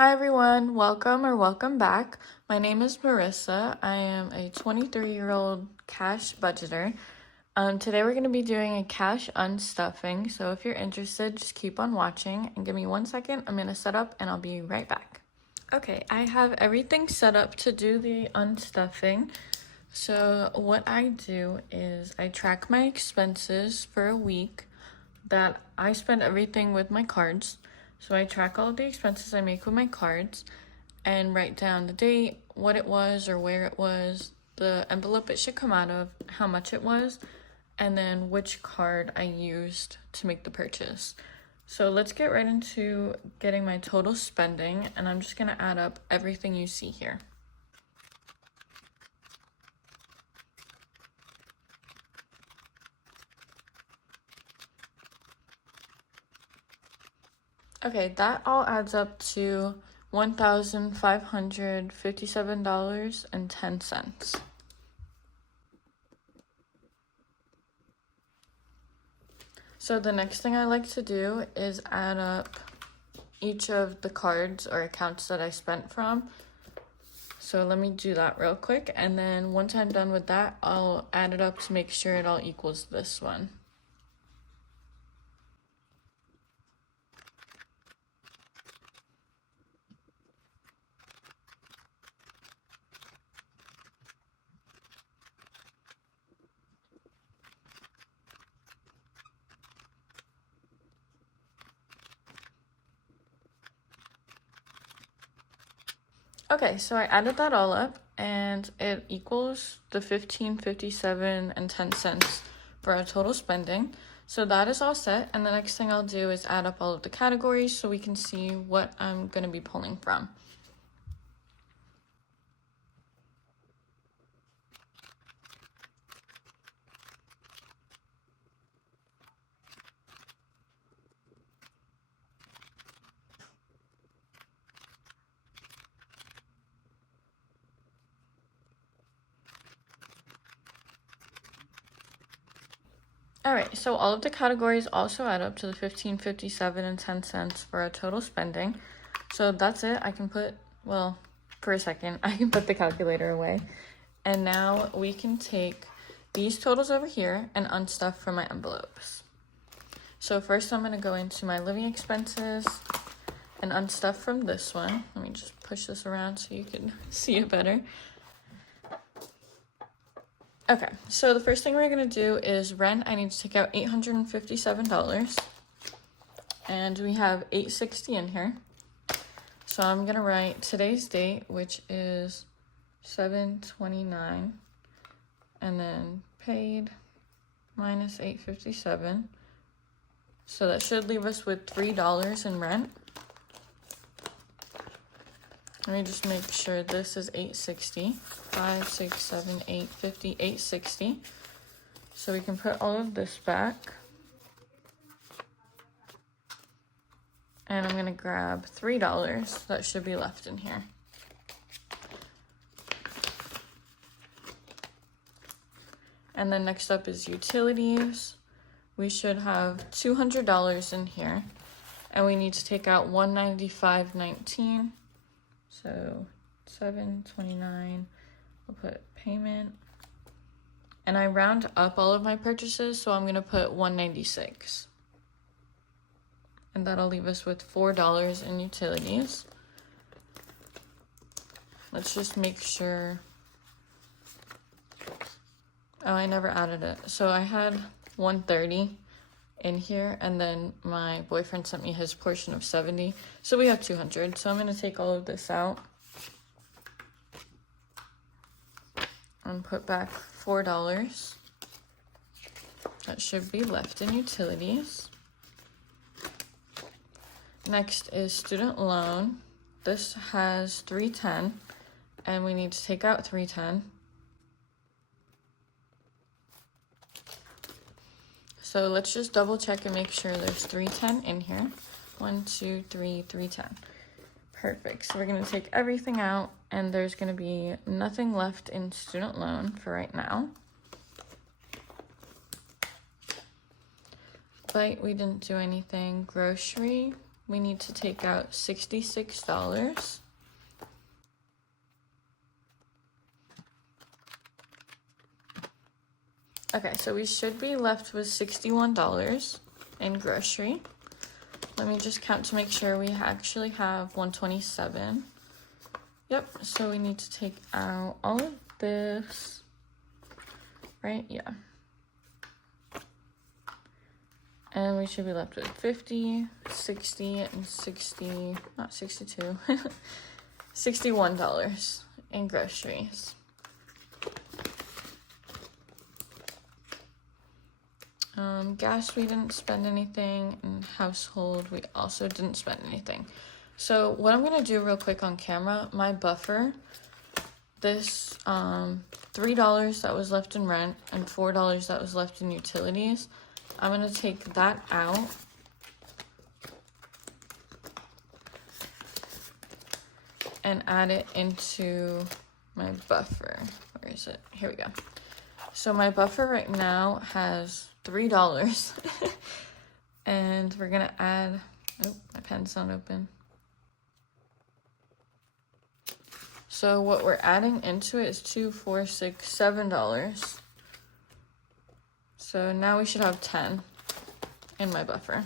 Hi everyone, welcome back. My name is Marissa. I am a 23-year-old cash budgeter. Today we're going to be doing a cash unstuffing, so if you're interested, just keep on watching and give me 1 second. I'm going to set up and I'll be right back. Okay, I have everything set up to do the unstuffing. So what I do is I track my expenses for a week that I spend everything with my cards. So I track all of the expenses I make with my cards and write down the date, what it was or where it was, the envelope it should come out of, how much it was, and then which card I used to make the purchase. So let's get right into getting my total spending, and I'm just gonna add up everything you see here. Okay, that all adds up to $1,557.10. So the next thing I like to do is add up each of the cards or accounts that I spent from. So let me do that real quick, and then once I'm done with that, I'll add it up to make sure it all equals this one. Okay, so I added that all up and it equals the $15.57.10 for our total spending. So that is all set, and the next thing I'll do is add up all of the categories so we can see what I'm going to be pulling from. Alright, so all of the categories also add up to the $15.57.10 for our total spending. So that's it. I can put, well, for a second, I can put the calculator away. And now we can take these totals over here and unstuff from my envelopes. So first I'm going to go into my living expenses and unstuff from this one. Let me just push this around so you can see it better. Okay, so the first thing we're gonna do is rent. I need to take out $857, and we have $860 in here. So I'm gonna write today's date, which is 7/29, and then paid minus $857. So that should leave us with $3 in rent. Let me just make sure this is $860. 5, 6, 7, 8, 50, $860. So we can put all of this back. And I'm gonna grab $3 that should be left in here. And then next up is utilities. We should have $200 in here. And we need to take out $195.19. So 7/29, we'll put payment. And I round up all of my purchases, so I'm gonna put 196. And that'll leave us with $4 in utilities. Let's just make sure. Oh, I never added it. So I had 130 in here, and then my boyfriend sent me his portion of 70, so we have 200. So I'm going to take all of this out and put back $4 that should be left in utilities. Next is student loan. This has $310, and we need to take out $310. So let's just double check and make sure there's $310 in here. 1, 2, 3, $310. Perfect. So we're going to take everything out, and there's going to be nothing left in student loan for right now. But we didn't do anything. Grocery, we need to take out $66. Okay, so we should be left with $61 in grocery. Let me just count to make sure we actually have 127. Yep, so we need to take out all of this, right? Yeah. And we should be left with 50, 60, and 60, not 62, $61 in groceries. Gas, we didn't spend anything, and household, we also didn't spend anything. So what I'm gonna do real quick on camera, my buffer, this $3 that was left in rent and $4 that was left in utilities, I'm gonna take that out and add it into my buffer. Where is it? Here we go. So my buffer right now has $3 and we're gonna add, oh, my pen's not open. So what we're adding into it is $2, $4, $6, $7. So now we should have 10 in my buffer.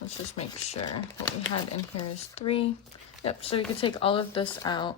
Let's just make sure what we had in here is 3. Yep, so we could take all of this out.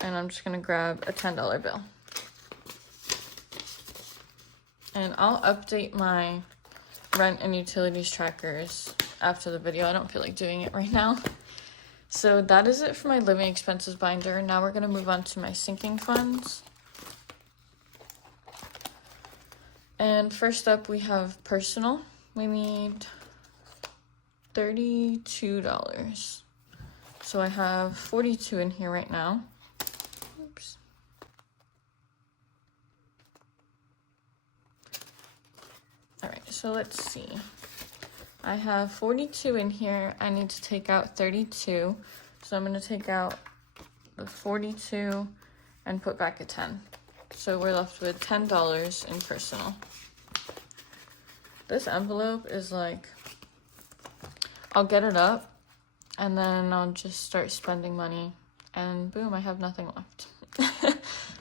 And I'm just gonna grab a $10 bill. And I'll update my rent and utilities trackers after the video. I don't feel like doing it right now. So that is it for my living expenses binder. Now we're gonna move on to my sinking funds. And first up we have personal. We need $32. So I have 42 in here right now. Oops. All right, so let's see. I have 42 in here. I need to take out 32. So I'm gonna take out the 42 and put back a 10. So we're left with $10 in personal. This envelope is like, I'll get it up and then I'll just start spending money and boom, I have nothing left.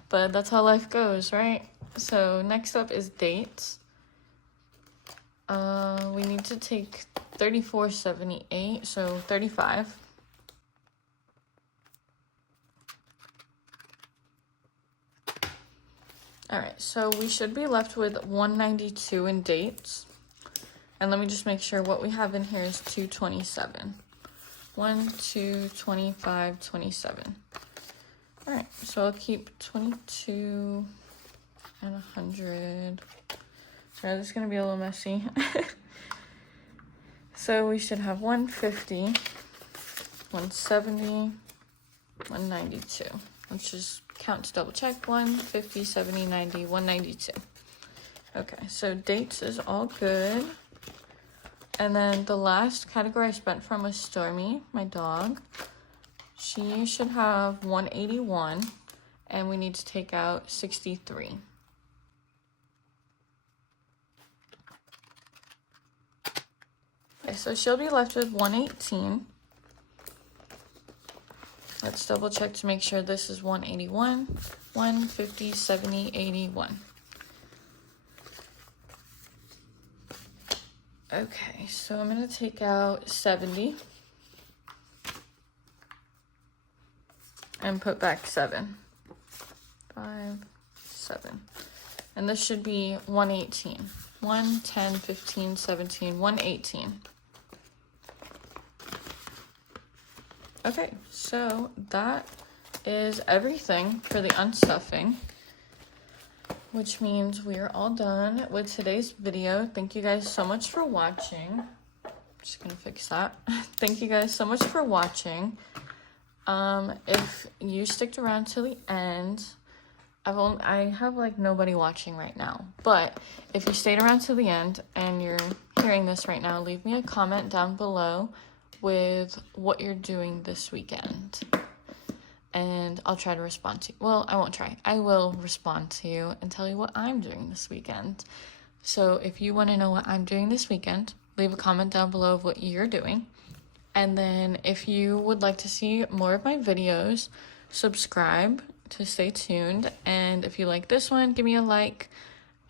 But that's how life goes, right? So next up is dates. We need to take $34.78, so 35. All right, so we should be left with $192 in dates. And let me just make sure what we have in here is $227. 1, 2, 25, 27. All right, so I'll keep 22 and 100. Sorry, this is gonna be a little messy. So we should have 150, 170, 192. Let's just count to double check. 150, 70, 90, 192. Okay, so dates is all good. And then the last category I spent from was Stormy, my dog. She should have 181, and we need to take out 63. Okay, so she'll be left with 118. Let's double check to make sure this is 181, 150, 70, 81. Okay, so I'm gonna take out 70 and put back 7. 5, 7. And this should be 118. 1, 10, 15, 17, 118. Okay, so that is everything for the unstuffing, which means we are all done with today's video. Thank you guys so much for watching. Just gonna fix that. Thank you guys so much for watching. If you sticked around till the end, I have like nobody watching right now, but if you stayed around till the end and you're hearing this right now, leave me a comment down below with what you're doing this weekend, and I'll try to respond to you. Well, I won't try. I will respond to you and tell you what I'm doing this weekend. So if you want to know what I'm doing this weekend, leave a comment down below of what you're doing. And then if you would like to see more of my videos, subscribe to stay tuned. And if you like this one, give me a like.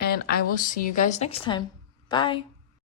And I will see you guys next time. Bye.